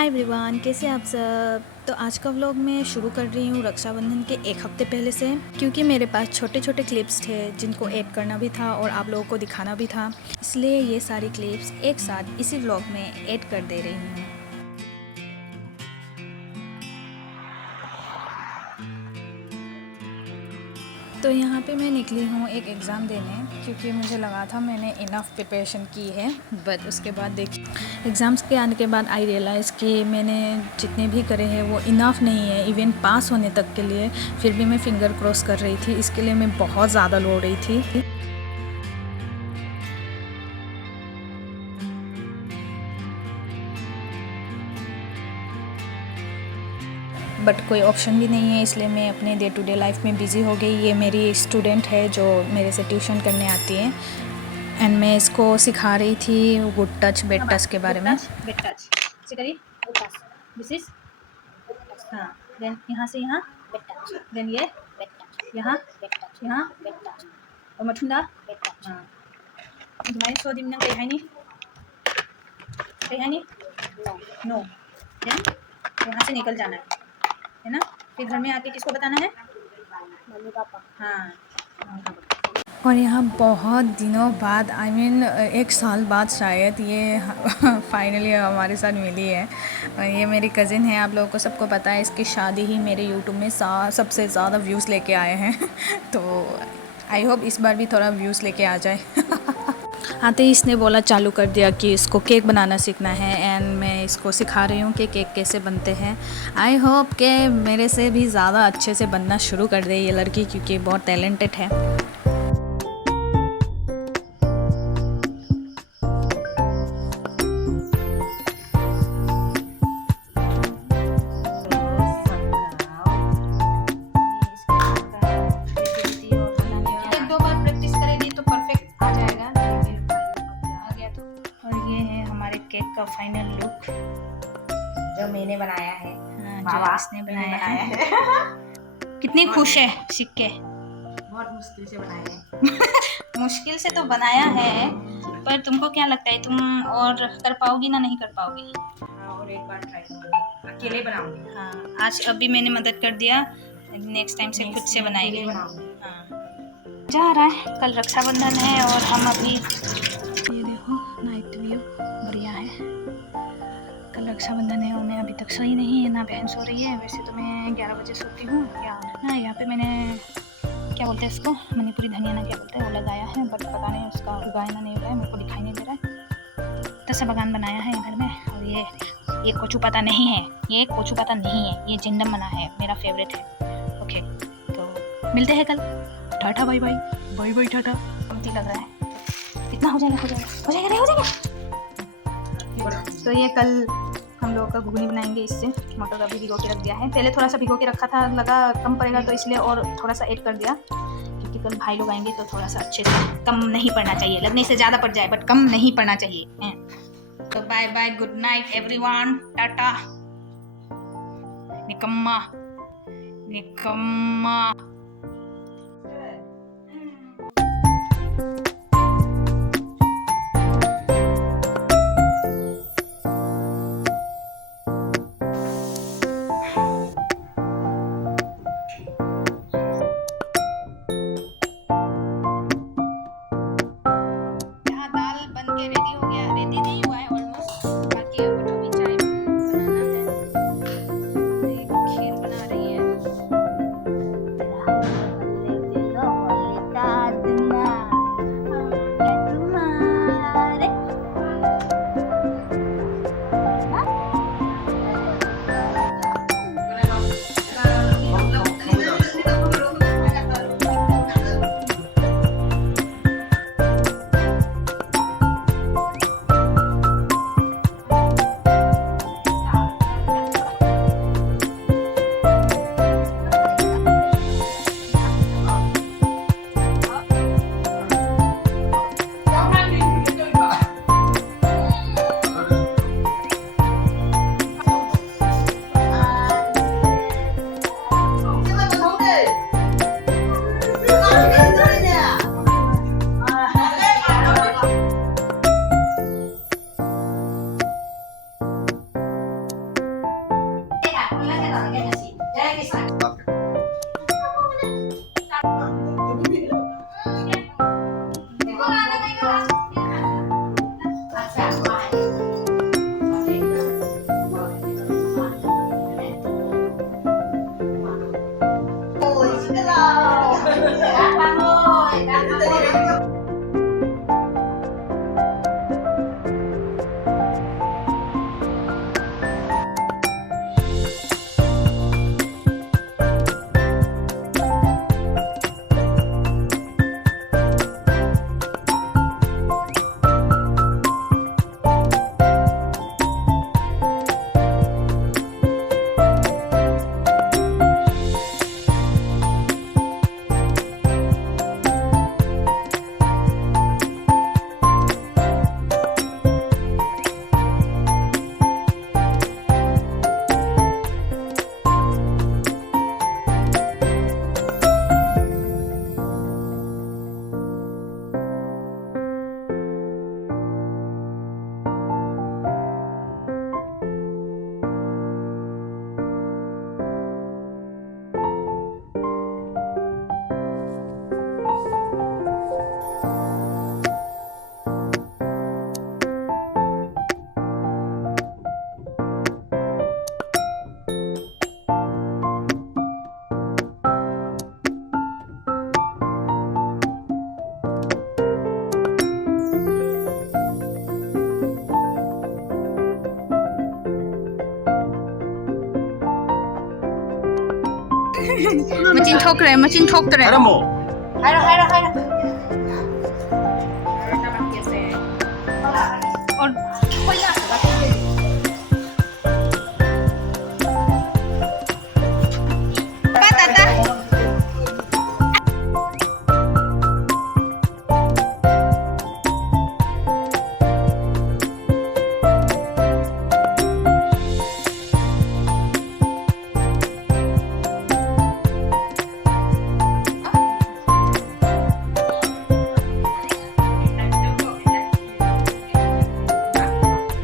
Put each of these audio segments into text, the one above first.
Hi everyone, कैसे आप सब। तो आज का व्लॉग मैं शुरू कर रही हूँ रक्षाबंधन के एक हफ्ते पहले से, क्योंकि मेरे पास छोटे छोटे क्लिप्स थे जिनको ऐड करना भी था और आप लोगों को दिखाना भी था। इसलिए ये सारी क्लिप्स एक साथ इसी व्लॉग में ऐड कर दे रही हूँ। तो यहाँ पे मैं निकली हूँ एक एग्ज़ाम देने, क्योंकि मुझे लगा था मैंने इनफ प्रिपरेशन की है। बट उसके बाद देखिए, एग्ज़ाम्स के आने के बाद आई रियलाइज़ कि मैंने जितने भी करे हैं वो इनफ नहीं है इवन पास होने तक के लिए। फिर भी मैं फिंगर क्रॉस कर रही थी, इसके लिए मैं बहुत ज़्यादा रो रही थी। बट कोई ऑप्शन भी नहीं है, इसलिए मैं अपने डे टू डे लाइफ में बिज़ी हो गई। ये मेरी स्टूडेंट है जो मेरे से ट्यूशन करने आती है, एंड मैं इसको सिखा रही थी गुड टच बेड टच के बारे में। बेड टच से करिए, दिस इज, हाँ, देन यहाँ से यहाँ बेड टच, देन ये बेड टच, यहाँ बेड टच, यहाँ बेड टच, और मठुंडा बेड टच। हाँ, तुम्हारे सो दिन कहीं है नहीं, कहीं है नहीं, नो। देन यहाँ से निकल जाना है ना। फिर घर में आके किसको बताना है? Mummy papa. हाँ, और यहाँ बहुत दिनों बाद, आई मीन एक साल बाद शायद, ये फाइनली हमारे साथ मिली है। और ये मेरी कज़िन है, आप लोगों को सबको पता है, इसकी शादी ही मेरे यूट्यूब में सबसे ज़्यादा व्यूज़ लेके आए हैं। तो आई होप इस बार भी थोड़ा व्यूज़ लेके आ जाए। आते ही इसने बोला, चालू कर दिया कि इसको केक बनाना सीखना है, एंड मैं इसको सिखा रही हूँ कि केक कैसे बनते हैं। आई होप कि मेरे से भी ज़्यादा अच्छे से बनना शुरू कर दे ये लड़की, क्योंकि बहुत टैलेंटेड है। केक का फाइनल लुक जो मैंने बनाया है। जो इसने बनाया है। कितनी खुश है सीख के। बहुत मुश्किल से बनाया है। मुश्किल से तो बनाया है, पर तुमको क्या लगता है, तुम और कर पाओगी ना? नहीं कर पाओगी। और एक बार ट्राई करूंगी, अकेले बनाऊंगी। हाँ, आज अभी मैंने मदद कर दिया, नेक्स्ट टाइम से खुद से बनाएगी। हाँ, जा रहा है, कल रक्षाबंधन है और हम अभी, ये देखो नाइट व्यू बढ़िया है। कल रक्षाबंधन है और मैं अभी तक सोई नहीं है, ना बहन सो रही है। वैसे तो मैं 11 बजे सोती हूँ यार। हाँ, यहाँ पे मैंने, क्या बोलते हैं इसको, मणिपुरी धनिया ना क्या बोलते हैं, वो लगाया है, बट पता नहीं उसका उगाया ना नहीं उगाया, मेरे को दिखाई नहीं दे रहा है। तो सब बागान बनाया है घर में। और ये कोचू पता नहीं है, ये कोचू पता नहीं है, ये जिंडम बना है, मेरा फेवरेट है। ओके, तो मिलते हैं कल। Tata bye bye, bye bye tata. कमती लग रहा है, इतना हो जाएगा, हो जाएगा, हो जाएगा, नहीं हो जाएगा। तो ये कल हम लोग का घुगनी बनाएंगे इससे। मटर अभी भिगो के रख दिया है, पहले थोड़ा सा भिगो के रखा था, लगा कम पड़ेगा तो इसलिए और थोड़ा सा ऐड कर दिया, क्योंकि कल भाई लोग आएंगे तो थोड़ा सा अच्छे से, कम नहीं पड़ना चाहिए, लगने से ज़्यादा पड़ जाए बट कम नहीं पड़ना चाहिए। तो bye bye, good night everyone, tata. निकम्मा निकम्मा। रेडी हो गया, रेडी नहीं हुआ है ऑलमोस्ट, बाकी अब अभी चाय बनाना है। एक खीर बना रही है। मचिन ठोक रहे, मचिन ठोक रहे। Ada mo? Hayro. और Tata.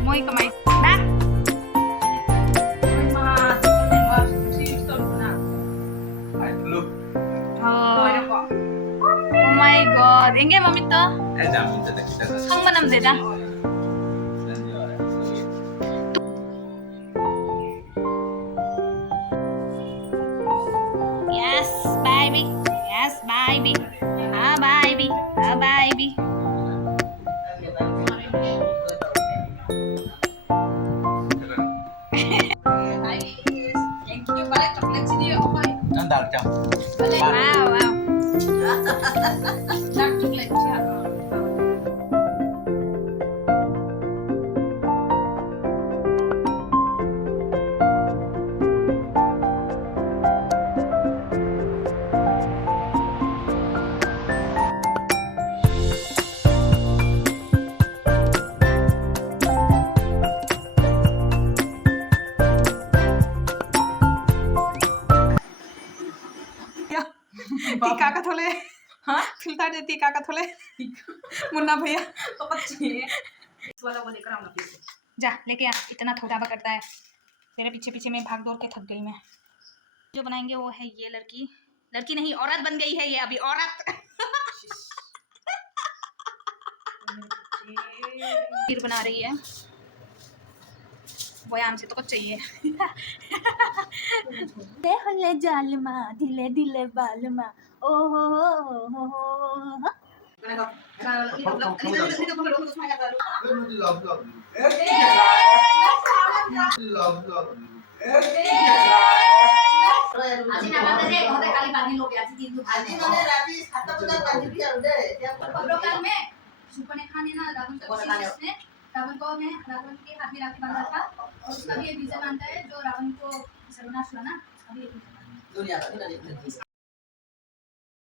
Moi kamay. Na? Look. Oh my god. Enggak mami to. Jangan minta kita. Kang manam deda. Yes, baby. Yes, baby. Ah, baby. Ah, baby. Thank you, balik coklat sini yuk. Jangan dark jam. Wow, wow. Dark coklat siya. टीका का थोले हाँ? Filter दे टीका का थोले मुन्ना भैया तो बच्चे इस वाला को लेकर आऊंगा फिर से। जा लेके आ, इतना थोड़ा करता है। तेरे पीछे पीछे में भाग दौड़ के थक गई मैं। जो बनाएंगे वो है ये लड़की, लड़की नहीं औरत बन गई है ये अभी, औरत। खीर बना रही है, बयाम से तो कुछ चाहिए। हले जालमा ढीले ढीले बालमा ओ हो। আজি নামাতে দে ঘৰতে কালি বান্ধি লবি আজি দিনটো আজি মানে ৰাতি 7টা বজাত বান্ধিবি আৰু দে এতিয়া प्रोग्राम में सुपने खाने ना रावण का विशेष ने रावण को मैं रावण के हाथ में राखी बांधा था और उसका भी एक रीजन आता है जो रावण को सर्वनाश हुआ ना अभी दुनिया का